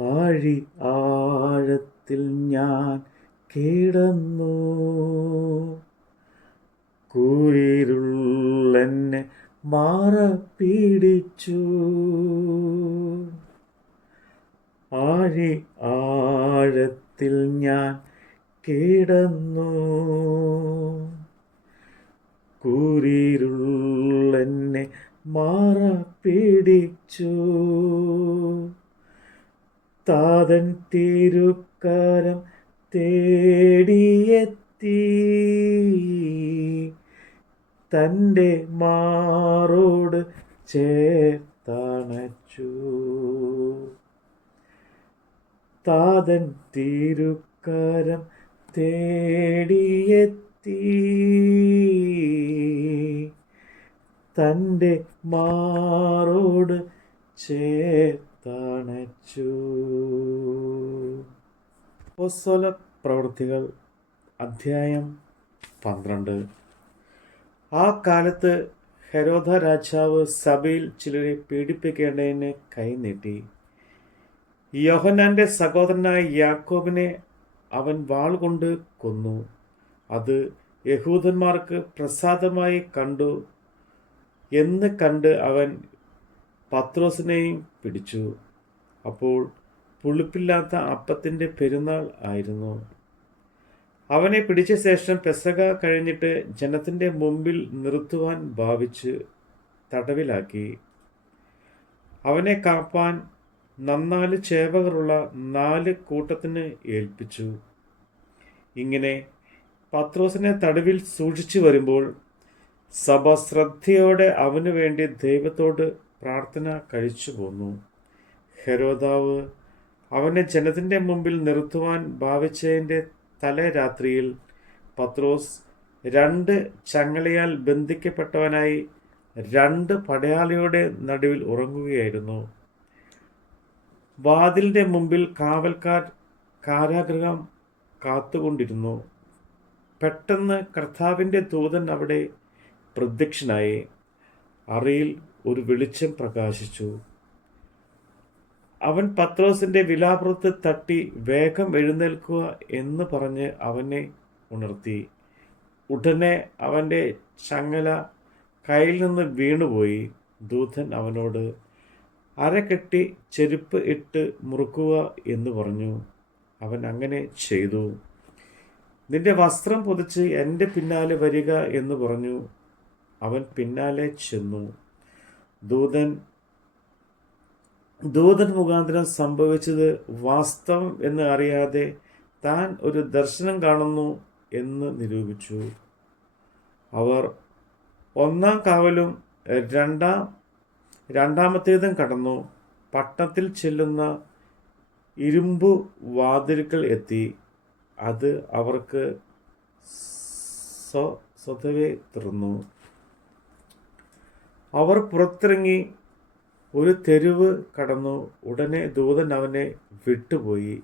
ആഴി ആഴത്തിൽ ഞാൻ കിടന്നു. കൂരിരുള്ളെന്നെ മാറ പിടിച്ചു ആഴി ആഴത്തിൽ ഞാൻ കിടന്നു. കൂരിരുള്ളെന്നെ മാറ പിടിച്ചു താതൻ തിരുക്കാലം തേടിയെത്തി. തന്റെ മാറോട് ചേർത്തണച്ചു. താതൻ തിരുക്കാലം തേടിയെത്തി. തന്റെ മാറോട് ചേർത്തണച്ചു അപ്പോസ്തല പ്രവൃത്തികൾ അധ്യായം പന്ത്രണ്ട്. ആ കാലത്ത് ഹെരോധ രാജാവ് സഭയിൽ ചിലരെ പീഡിപ്പിക്കേണ്ടതിന് കൈനീട്ടി യോഹനാന്റെ സഹോദരനായ യാക്കോബിനെ അവൻ വാൾ കൊണ്ട് കൊന്നു. അത് യഹൂദന്മാർക്ക് പ്രസാദമായി കണ്ടു. എന്ന് കണ്ട് അവൻ പത്രോസിനെയും പിടിച്ചു. അപ്പോൾ പുളിപ്പില്ലാത്ത അപ്പത്തിന്റെ പെരുന്നാൾ ആയിരുന്നു. അവനെ പിടിച്ച ശേഷം പെസക കഴിഞ്ഞിട്ട് ജനത്തിന്റെ മുമ്പിൽ നിർത്തുവാൻ ഭാവിച്ച് തടവിലാക്കി. അവനെ കാപ്പാൻ നന്നാൽ ചേവകറുള്ള നാല് കൂട്ടത്തിന് ഏൽപ്പിച്ചു. ഇങ്ങനെ പത്രോസിനെ തടവിൽ സൂക്ഷിച്ചു വരുമ്പോൾ സഭ ശ്രദ്ധയോടെ അവനു വേണ്ടി ദൈവത്തോട് പ്രാർത്ഥന കഴിച്ചു പോന്നു. ഹെരോദാവ് അവനെ ജനത്തിന്റെ മുമ്പിൽ നിർത്തുവാൻ ഭാവിച്ചതിന്റെ തലേ രാത്രിയിൽ പത്രോസ് രണ്ട് ചങ്ങലയാൽ ബന്ധിക്കപ്പെട്ടവനായി രണ്ട് പടയാളിയുടെ നടുവിൽ ഉറങ്ങുകയായിരുന്നു. വാതിലിന്റെ മുമ്പിൽ കാവൽക്കാർ കാരാഗ്രഹം കാത്തുകൊണ്ടിരുന്നു. പെട്ടെന്ന് കർത്താവിന്റെ ദൂതൻ അവിടെ പ്രത്യക്ഷനായി. അറയിൽ ഒരു വെളിച്ചം പ്രകാശിച്ചു. അവൻ പത്രോസിന്റെ വിലാപുറത്ത് തട്ടി വേഗം എഴുന്നേൽക്കുക എന്ന് പറഞ്ഞ് അവനെ ഉണർത്തി. ഉടനെ അവന്റെ ചങ്ങല കയ്യിൽ നിന്ന് വീണുപോയി. ദൂതൻ അവനോട് അരക്കെട്ടി ചെരുപ്പ് ഇട്ട് മുറുക്കുക എന്ന് പറഞ്ഞു. അവൻ അങ്ങനെ ചെയ്തു. നിന്റെ വസ്ത്രം പൊതിച്ച് എന്റെ പിന്നാലെ വരിക എന്ന് പറഞ്ഞു. അവൻ പിന്നാലെ ചെന്നു. ദൂതൻ ദൂതൻ മുഖാന്തരം സംഭവിച്ചത് വാസ്തവം എന്ന് അറിയാതെ താൻ ഒരു ദർശനം കാണുന്നു എന്ന് നിരൂപിച്ചു. അവർ ഒന്നാം കാവലും രണ്ടാം രണ്ടാമത്തേതും കടന്നു. പട്ടണത്തിൽ ചെല്ലുന്ന ഇരുമ്പു വാതിലുകൾ എത്തി. അത് അവർക്ക് സ്വ സ്വതവേ തുറന്നു. അവർ പുറത്തിറങ്ങി ഒരു തെരുവ് കടന്നു. ഉടനെ ദൂതൻ അവനെ വിട്ടുപോയി.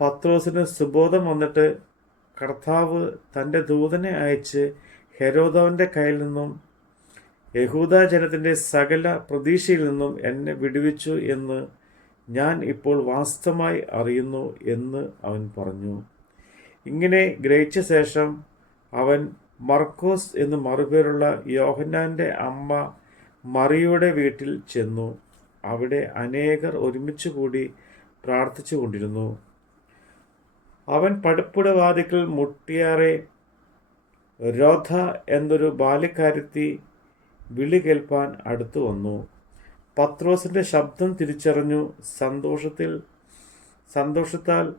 പത്രോസിന് സുബോധം വന്നിട്ട് കർത്താവ് തന്റെ ദൂതനെ അയച്ച് ഹെരോദവന്റെ കയ്യിൽ നിന്നും യഹൂദ സകല പ്രതീക്ഷയിൽ നിന്നും എന്നെ വിടുവിച്ചു എന്ന് ഞാൻ ഇപ്പോൾ വാസ്തവമായി അറിയുന്നു എന്ന് അവൻ പറഞ്ഞു. ഇങ്ങനെ ഗ്രഹിച്ച ശേഷം അവൻ മർക്കോസ് എന്ന് മറുപേരുള്ള യോഹന്നാന്റെ അമ്മ മറിയുടെ വീട്ടിൽ ചെന്നു. അവിടെ അനേകർ ഒരുമിച്ച് കൂടി പ്രാർത്ഥിച്ചു കൊണ്ടിരുന്നു. അവൻ പടുപ്പുട വാതിക്കൽ മുട്ടിയാറെ രോധ എന്നൊരു ബാല്യക്കാരത്തി വിളി കേൾപ്പാൻ അടുത്തു വന്നു. പത്രോസിന്റെ ശബ്ദം തിരിച്ചറിഞ്ഞു. സന്തോഷത്തിൽ സന്തോഷത്താൽ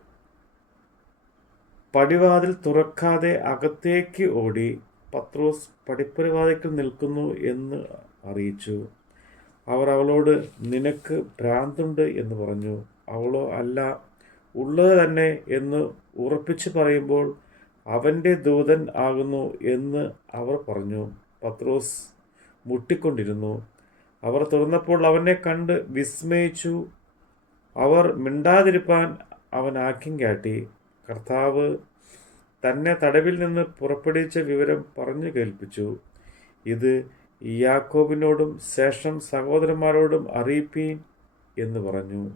പടിവാതിൽ തുറക്കാതെ അകത്തേക്ക് ഓടി പത്രോസ് പടിപ്പുരവാതിക്കൽ നിൽക്കുന്നു എന്ന് അറിയിച്ചു. അവർ അവളോട് നിനക്ക് ഭ്രാന്തുണ്ട് എന്ന് പറഞ്ഞു. അവളോ അല്ല ഉള്ളത് തന്നെ എന്ന് ഉറപ്പിച്ചു പറയുമ്പോൾ അവന്റെ ദൂതൻ ആകുന്നു എന്ന് അവർ പറഞ്ഞു. പത്രോസ് മുട്ടിക്കൊണ്ടിരുന്നു. അവർ തുറന്നപ്പോൾ അവനെ കണ്ട് വിസ്മയിച്ചു. അവർ മിണ്ടാതിരിപ്പാൻ അവൻ ആക്യം കാട്ടി. കർത്താവ് തന്നെ തടവിൽ നിന്ന് പുറപ്പെടുവിച്ച വിവരം പറഞ്ഞു കേൾപ്പിച്ചു. ഇത് യാക്കോബിനോടും ശേഷം സഹോദരന്മാരോടും അറിയിപ്പീൻ എന്ന് പറഞ്ഞു.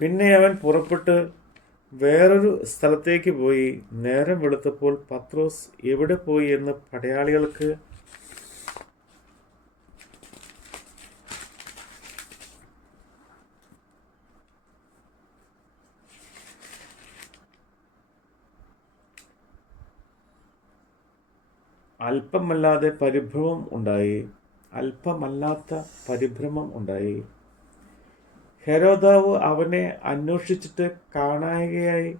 പിന്നെ അവൻ പുറപ്പെട്ട് വേറൊരു സ്ഥലത്തേക്ക് പോയി. നേരം വെളുത്തപ്പോൾ പത്രോസ് എവിടെ പോയി എന്ന് പടയാളികൾക്ക് അല്പമല്ലാതെ പരിഭ്രമം ഉണ്ടായി. അല്പമല്ലാത്ത പരിഭ്രമം ഉണ്ടായി. ഹെരോദാവ് അവനെ അന്വേഷിച്ചിട്ട് കാണായികയായി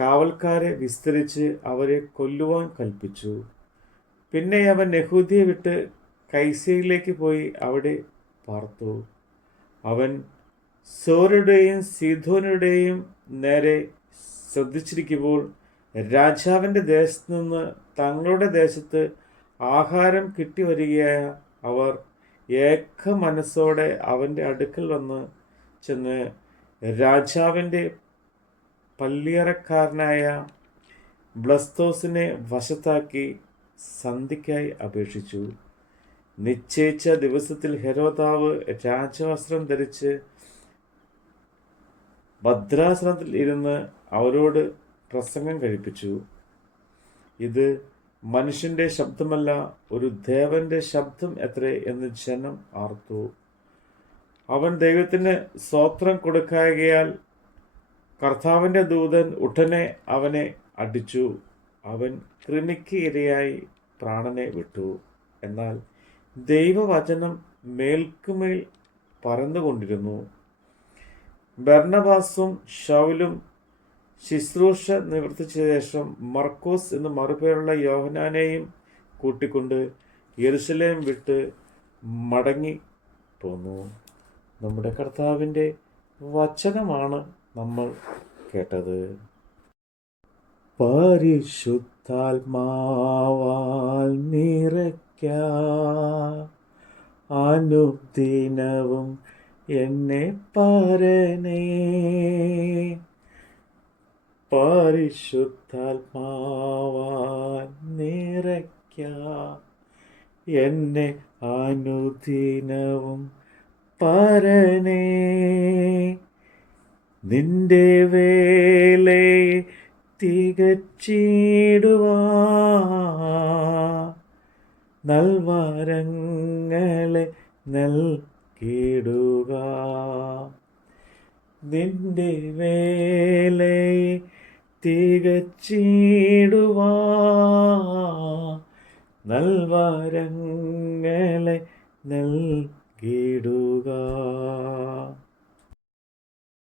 കാവൽക്കാരെ വിസ്തരിച്ച് അവരെ കൊല്ലുവാൻ കൽപ്പിച്ചു. പിന്നെ അവൻ യഹൂദിയെ വിട്ട് കൈസയിലേക്ക് പോയി അവിടെ പാർത്തു. അവൻ സോറുടെയും സീധോനുടെയും നേരെ ശ്രദ്ധിച്ചിരിക്കുമ്പോൾ രാജാവിന്റെ ദേശത്ത് നിന്ന് തങ്ങളുടെ ദേശത്ത് ആഹാരം കിട്ടി വരികയായ അവർ ഏക മനസ്സോടെ അവന്റെ അടുക്കൽ വന്ന് ചെന്ന് രാജാവിന്റെ പള്ളിയറക്കാരനായ ബ്ലസ്തോസിനെ വശത്താക്കി സന്ധിക്കായി അപേക്ഷിച്ചു. നിശ്ചയിച്ച ദിവസത്തിൽ ഹെരോദാവ് രാജവസ്ത്രം ധരിച്ച് ഭദ്രാസനത്തിൽ ഇരുന്ന് അവരോട് പ്രസംഗം കഴിപ്പിച്ചു. ഇത് മനുഷ്യന്റെ ശബ്ദമല്ല ഒരു ദേവന്റെ ശബ്ദം എത്രേ എന്ന് ജനം ആർത്തു. അവൻ ദൈവത്തിന് സ്വോത്രം കൊടുക്കുകയാൽ കർത്താവിന്റെ ദൂതൻ ഉടനെ അവനെ അടിച്ചു. അവൻ കൃമിക്ക് ഇരയായി പ്രാണനെ വിട്ടു. എന്നാൽ ദൈവവചനം മേൽക്കുമേൽ പറന്നുകൊണ്ടിരുന്നു ബർണബാസും ഷൗലും ശുശ്രൂഷ നിവർത്തിച്ച ശേഷം മർക്കോസ് എന്ന് മറുപേരുള്ള യോഹനാനെയും കൂട്ടിക്കൊണ്ട് യെരുസലേം വിട്ട് മടങ്ങി പോന്നു. നമ്മുടെ കർത്താവിന്റെ വചനമാണ് നമ്മൾ കേട്ടത്. പരിശുദ്ധാത്മാവാൽ നിറയ്ക്ക അനുദിനവും എന്നെ പരനേ. പരിശുദ്ധാത്മാവാൻ നിറയ്ക്ക. എന്നെ അനുദിനവും പരനേ. നിന്റെ വേലയെ തികച്ചിടുവാ. നൽവാരങ്ങളെ നൽകിടുക. നിന്റെ വേലയെ തികച്ചിടുവാ നൽവരങ്ങളെ നൽകിടുക